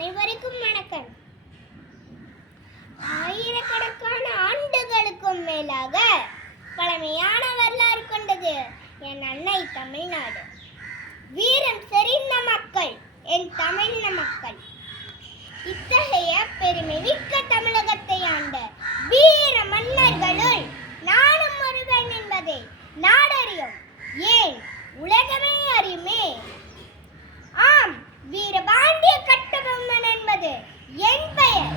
அனைவருக்கும் வணக்கம். ஆயிரக்கணக்கான ஆண்டுகளுக்கும் மேலாக பழமையான வரலாறு கொண்டது என் அன்னை தமிழ்நாடு. வீரம் செறிந்த மக்கள் என் தமிழின மக்கள். இத்தகைய பெருமை மிக்க தமிழகத்தை ஆண்ட வீர மன்னர்களுள் நானும் ஒருவன் என்பதை நாடறியும், ஏன் உலகமே அறியுமே. ஆம், வீரபாண்டிய கட்டபொம்மன் என்பது என் பெயர்.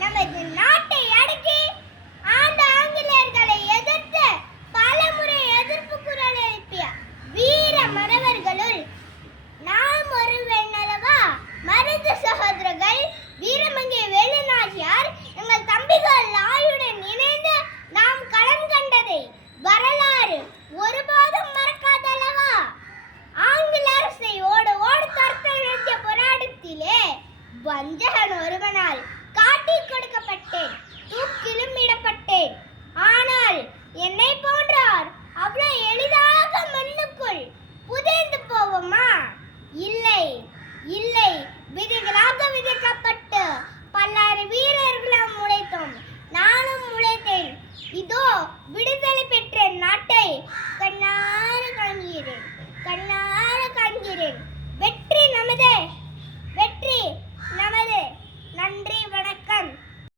நமது நாட்டை அடக்கி ஆண்ட ஆங்கிலேயர்களை எதிர்த்து பல முறை எதிர்ப்பு குரல் எழுப்பிய வீர மறவர்களுள் நாம் ஒருவன் அல்லவா. மருது சகோதரர்கள் வீரமங்கை வேலுநாச்சியார் எங்கள் தம்பிகள் ஆயுடன் இணைந்து நாம் களம் கண்டதை வரலாறு ஒருபோதும் மறக்காதல்லவா. ஆங்கில அரசை ஓடு ஓடு துரத்த வேண்டிய போராட்டத்திலே வஞ்சகன் ஒருவனால்